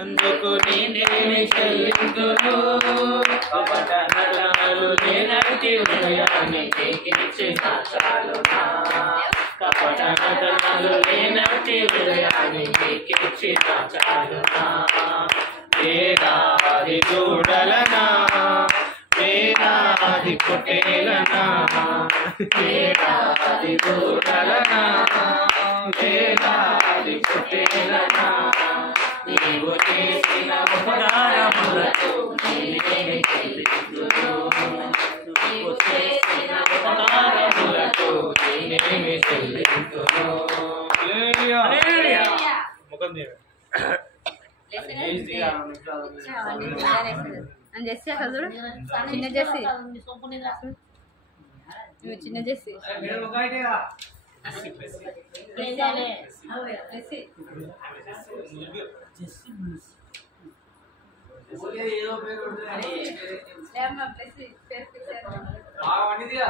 అందుకు నేనేమి చెల్లింతును కపట నటనలు లేనట్టి హృదయాన్ని నీకిచ్చిన చాలునా కపట నటనలు లేనట్టి హృదయాన్ని నీకిచ్చిన చాలునా వేలాది దూడలనా వేలాది పొట్టేలనా వేలాది దూడలనా వేలాది పొట్టేలనా నీవు చేసిన ఉపకారములకు నేనేమి చెల్లింతును నీవు చేసిన ఉపకారములకు నేనేమి చెల్లింతును హల్లెలూయా ముఖం తీయ జెస్సీ అసలు చూడు చిన్న జెస్సీ చిన్న జెస్సీ బాగా వండిదిగా